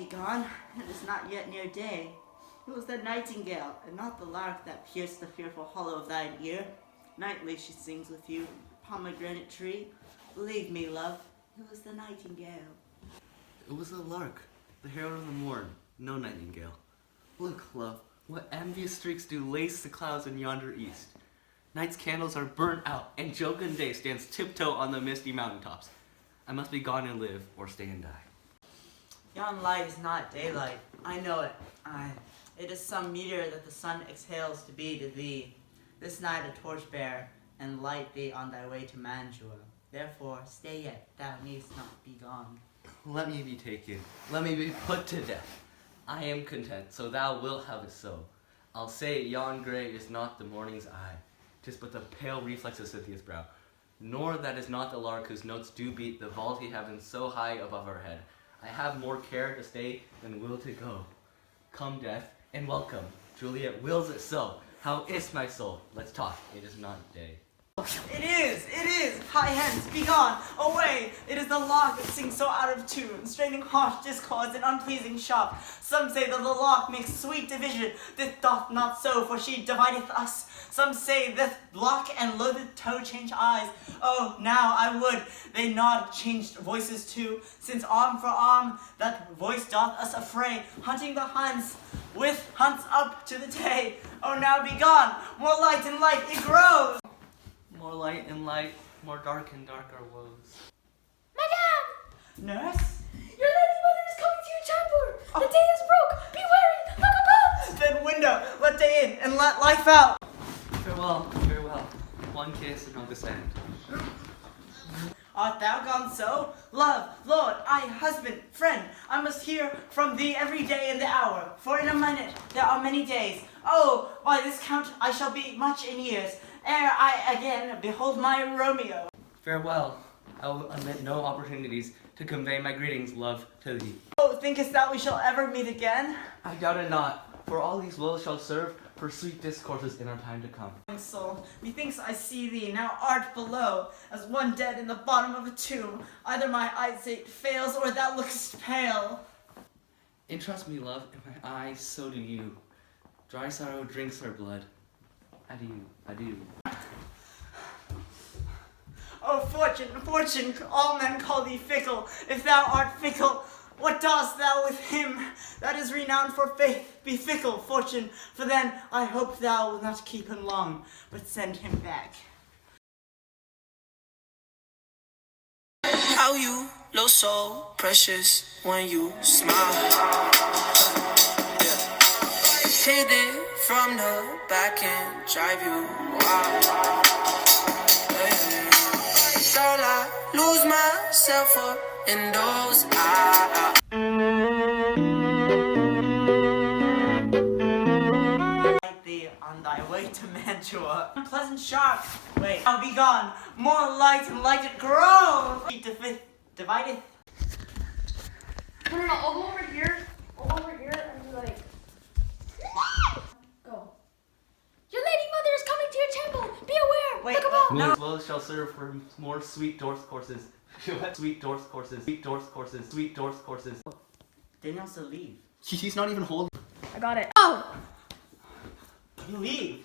be gone. It is not yet near day. It was the nightingale, and not the lark, that pierced the fearful hollow of thine ear. Nightly she sings with you, pomegranate tree. Believe me, love, it was the nightingale. It was the lark, the herald of the morn, no nightingale. Look, love, what envious streaks do lace the clouds in yonder east. Night's candles are burnt out, and jocund day stands tiptoe on the misty mountaintops. I must be gone and live, or stay and die. Yon light is not daylight. I know it. It is some meteor that the sun exhales to be to thee. This night a torch bear, and light thee on thy way to Mantua. Therefore, stay yet, thou needst not be gone. Let me be taken. Let me be put to death. I am content, so thou wilt have it so. I'll say yon grey is not the morning's eye, 'tis but the pale reflex of Cynthia's brow. Nor that is not the lark whose notes do beat the vaulty heaven so high above our head. I have more care to stay than will to go. Come, death, and welcome. Juliet wills it so. How is my soul? Let's talk. It is not day. It is! High hence, be gone, away! It is the lark that sings so out of tune, straining harsh discords and unpleasing shock. Some say that the lark makes sweet division. This doth not so, for she divideth us. Some say this block and loathed toe change eyes. Oh, now I would they not changed voices too, since arm for arm that voice doth us affray, hunting the hunts with hunts up to the day. Oh, now be gone, more light and light it grows. More light and light, more dark and dark our woes. Madame! Nurse? Your lady mother is coming to your chamber! The day is broke! Be wary! Look about! Then window, let day in, and let life out. Farewell, farewell. One kiss and I'll descend. Art thou gone so? Love, lord, I, husband, friend, I must hear from thee every day in the hour, for in a minute there are many days. Oh, by this count I shall be much in years, ere I again behold my Romeo. Farewell. I will omit no opportunities to convey my greetings, love, to thee. Oh, thinkest thou we shall ever meet again? I doubt it not, for all these wills shall serve for sweet discourses in our time to come. My soul, methinks I see thee, now art below, as one dead in the bottom of a tomb. Either my eyesight fails, or thou lookest pale. Entrust me, love, in my eyes, so do you. Dry sorrow drinks our blood. Adieu, adieu. Oh, fortune, fortune, all men call thee fickle. If thou art fickle, what dost thou with him that is renowned for faith? Be fickle, fortune, for then I hope thou wilt not keep him long, but send him back. How you look so precious when you smile. Hit it from the back and drive you wild. Girl, I lose myself up in those eyes. Thee on thy way to Mantua. Pleasant shark, wait, I'll be gone. More light and light it grows. Divideth. No, I'll go over here. I'll go over here and be like... Go. Your lady mother is coming to your temple! Be aware! Wait, Look about! no. These wills shall serve for more sweet discourses. Sweet discourses. Sweet discourses. Sweet discourses. Daniel's to leave. He's not even holding. I got it. Oh! You leave.